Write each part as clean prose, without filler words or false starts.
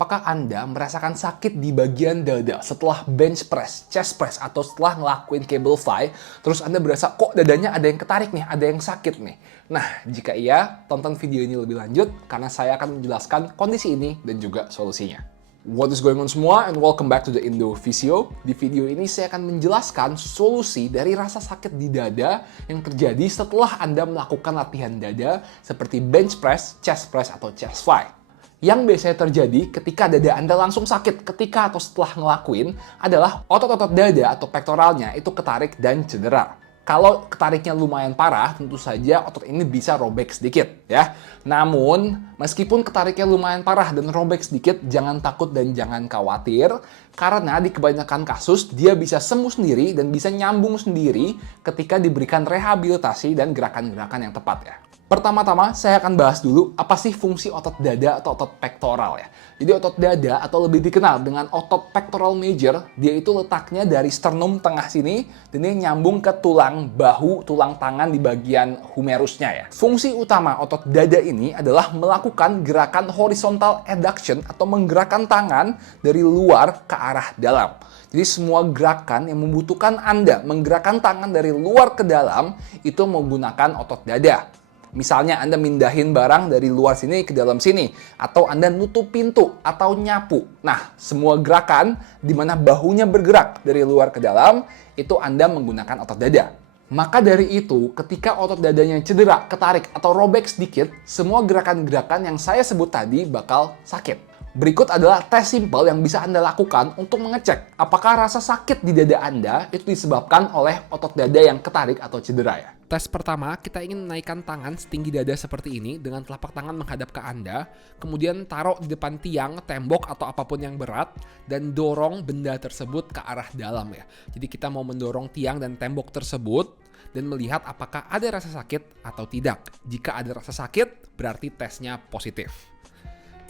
apakah Anda merasakan sakit di bagian dada setelah bench press, chest press, atau setelah ngelakuin cable fly, terus Anda berasa kok dadanya ada yang ketarik nih, ada yang sakit nih. Nah, jika iya, tonton video ini lebih lanjut karena saya akan menjelaskan kondisi ini dan juga solusinya. What is going on semua, and welcome back to the Indo Physio. Di video ini saya akan menjelaskan solusi dari rasa sakit di dada yang terjadi setelah Anda melakukan latihan dada seperti bench press, atau chest fly. Yang biasanya terjadi ketika dada Anda langsung sakit ketika atau setelah ngelakuin adalah otot-otot dada atau pektoralnya itu ketarik dan cedera. Kalau ketariknya lumayan parah, tentu saja otot ini bisa robek sedikit ya. Namun, meskipun ketariknya lumayan parah dan robek sedikit, jangan takut dan jangan khawatir karena di kebanyakan kasus dia bisa sembuh sendiri dan bisa nyambung sendiri ketika diberikan rehabilitasi dan gerakan-gerakan yang tepat ya. Pertama-tama, saya akan bahas dulu apa sih fungsi otot dada atau otot pektoral ya. Jadi otot dada atau lebih dikenal dengan otot pectoral major, dia itu letaknya dari sternum tengah sini dan dia nyambung ke tulang bahu, tulang tangan di bagian humerusnya ya. Fungsi utama otot dada ini adalah melakukan gerakan horizontal adduction atau menggerakkan tangan dari luar ke arah dalam. Jadi semua gerakan yang membutuhkan Anda menggerakkan tangan dari luar ke dalam itu menggunakan otot dada. Misalnya Anda mindahin barang dari luar sini ke dalam sini, atau Anda nutup pintu, atau nyapu. Nah, semua gerakan di mana bahunya bergerak dari luar ke dalam, itu Anda menggunakan otot dada. Maka dari itu, ketika otot dadanya cedera, ketarik, atau robek sedikit, semua gerakan-gerakan yang saya sebut tadi bakal sakit. Berikut adalah tes simpel yang bisa Anda lakukan untuk mengecek apakah rasa sakit di dada Anda itu disebabkan oleh otot dada yang ketarik atau cedera ya. Tes pertama, kita ingin menaikkan tangan setinggi dada seperti ini dengan telapak tangan menghadap ke Anda, kemudian taruh di depan tiang, tembok, atau apapun yang berat, dan dorong benda tersebut ke arah dalam ya. Jadi kita mau mendorong tiang dan tembok tersebut, dan melihat apakah ada rasa sakit atau tidak. Jika ada rasa sakit, berarti tesnya positif.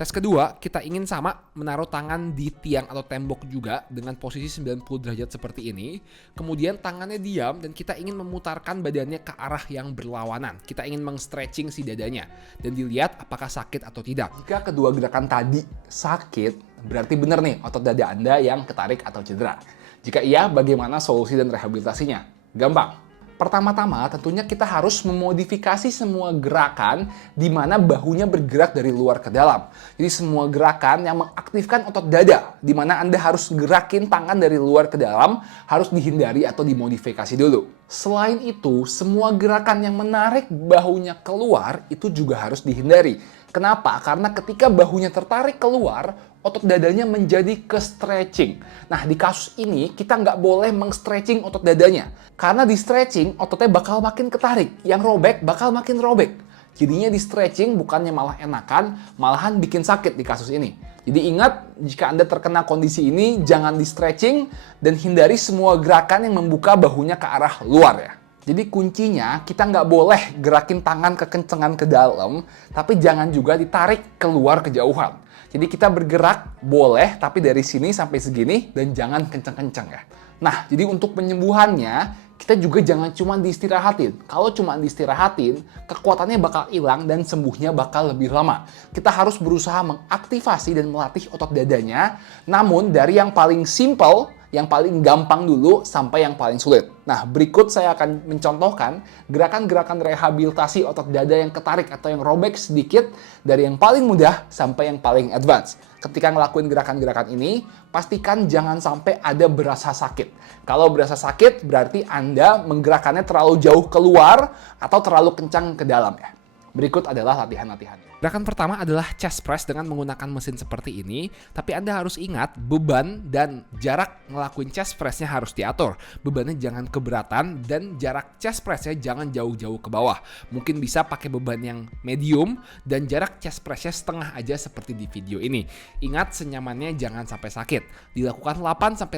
Tes kedua, kita ingin sama menaruh tangan di tiang atau tembok juga dengan posisi 90 derajat seperti ini. Kemudian tangannya diam dan kita ingin memutarkan badannya ke arah yang berlawanan. Kita ingin meng-stretching si dadanya dan dilihat apakah sakit atau tidak. Jika kedua gerakan tadi sakit, berarti benar nih otot dada Anda yang ketarik atau cedera. Jika iya, bagaimana solusi dan rehabilitasinya? Gampang. Pertama-tama tentunya kita harus memodifikasi semua gerakan di mana bahunya bergerak dari luar ke dalam. Jadi semua gerakan yang mengaktifkan otot dada, di mana Anda harus gerakin tangan dari luar ke dalam, harus dihindari atau dimodifikasi dulu. Selain itu, semua gerakan yang menarik bahunya keluar itu juga harus dihindari. Kenapa? Karena ketika bahunya tertarik keluar, otot dadanya menjadi ke-stretching. Nah, di kasus ini kita nggak boleh meng-stretching otot dadanya. Karena di stretching, ototnya bakal makin ketarik. Yang robek bakal makin robek. Jadinya di stretching bukannya malah enakan, malahan bikin sakit di kasus ini. Jadi ingat, jika Anda terkena kondisi ini, jangan di stretching dan hindari semua gerakan yang membuka bahunya ke arah luar ya. Jadi kuncinya kita nggak boleh gerakin tangan kekencengan ke dalam, tapi jangan juga ditarik keluar kejauhan. Jadi kita bergerak boleh, tapi dari sini sampai segini dan jangan kenceng-kenceng ya. Nah, jadi untuk penyembuhannya, kita juga jangan cuma diistirahatin. Kalau cuma diistirahatin, kekuatannya bakal hilang dan sembuhnya bakal lebih lama. Kita harus berusaha mengaktifasi dan melatih otot dadanya, namun dari yang paling simple, yang paling gampang dulu sampai yang paling sulit. Nah, berikut saya akan mencontohkan gerakan-gerakan rehabilitasi otot dada yang ketarik atau yang robek sedikit dari yang paling mudah sampai yang paling advance. Ketika ngelakuin gerakan-gerakan ini, pastikan jangan sampai ada berasa sakit. Kalau berasa sakit, berarti Anda menggerakkannya terlalu jauh keluar atau terlalu kencang ke dalam ya. Berikut adalah latihan-latihannya. Gerakan pertama adalah chest press dengan menggunakan mesin seperti ini, tapi Anda harus ingat beban dan jarak ngelakuin chest pressnya harus diatur. Bebannya jangan keberatan dan jarak chest pressnya jangan jauh-jauh ke bawah. Mungkin bisa pakai beban yang medium dan jarak chest pressnya setengah aja seperti di video ini. Ingat senyamannya jangan sampai sakit. Dilakukan 8-15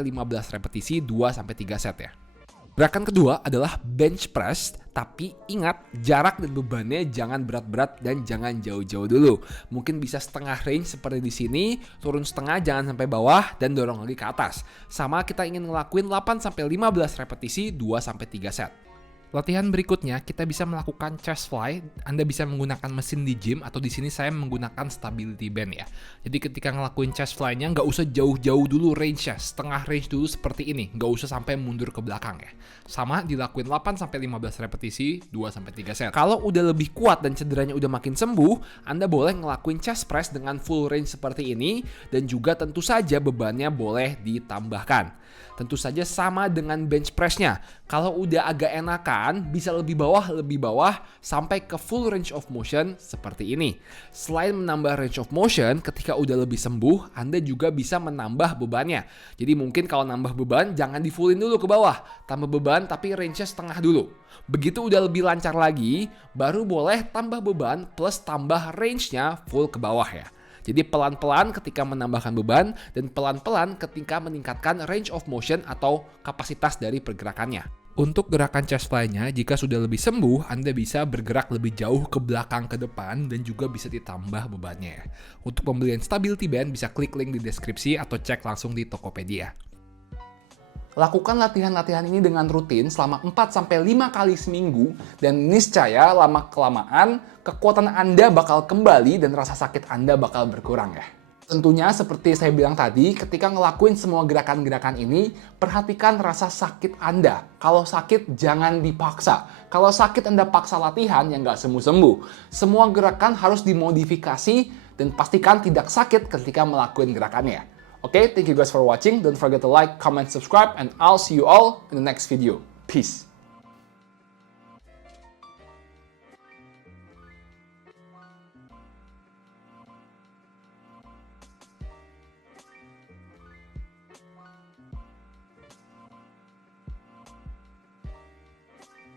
repetisi 2-3 set ya. Gerakan kedua adalah bench press, tapi ingat jarak dan bebannya jangan berat-berat dan jangan jauh-jauh dulu. Mungkin bisa setengah range seperti di sini, turun setengah jangan sampai bawah dan dorong lagi ke atas. Sama kita ingin ngelakuin 8-15 repetisi 2-3 set. Latihan berikutnya, kita bisa melakukan chest fly. Anda bisa menggunakan mesin di gym, atau di sini saya menggunakan stability band ya. Jadi ketika ngelakuin chest fly-nya, nggak usah jauh-jauh dulu range-nya, setengah range dulu seperti ini. Nggak usah sampai mundur ke belakang ya. Sama, dilakuin 8-15 repetisi, 2-3 set. Kalau udah lebih kuat dan cederanya udah makin sembuh, Anda boleh ngelakuin chest press dengan full range seperti ini, dan juga tentu saja bebannya boleh ditambahkan. Tentu saja sama dengan bench press-nya. Kalau udah agak enakan, bisa lebih bawah sampai ke full range of motion seperti ini. Selain menambah range of motion, ketika udah lebih sembuh, Anda juga bisa menambah bebannya. Jadi mungkin kalau nambah beban, jangan di fullin dulu ke bawah. Tambah beban tapi range-nya setengah dulu. Begitu udah lebih lancar lagi, baru boleh tambah beban plus tambah range-nya full ke bawah ya. Jadi pelan-pelan ketika menambahkan beban dan pelan-pelan ketika meningkatkan range of motion atau kapasitas dari pergerakannya. Untuk gerakan chest fly-nya, jika sudah lebih sembuh, Anda bisa bergerak lebih jauh ke belakang ke depan dan juga bisa ditambah bebannya. Untuk pembelian stability band bisa klik link di deskripsi atau cek langsung di Tokopedia. Lakukan latihan-latihan ini dengan rutin selama 4-5 kali seminggu dan niscaya lama-kelamaan kekuatan Anda bakal kembali dan rasa sakit Anda bakal berkurang ya. Tentunya seperti saya bilang tadi, ketika ngelakuin semua gerakan-gerakan ini, perhatikan rasa sakit Anda. Kalau sakit, jangan dipaksa. Kalau sakit Anda paksa latihan, yang nggak sembuh-sembuh. Semua gerakan harus dimodifikasi dan pastikan tidak sakit ketika melakukan gerakannya. Okay, thank you guys for watching. Don't forget to like, comment, subscribe, and I'll see you all in the next video. Peace.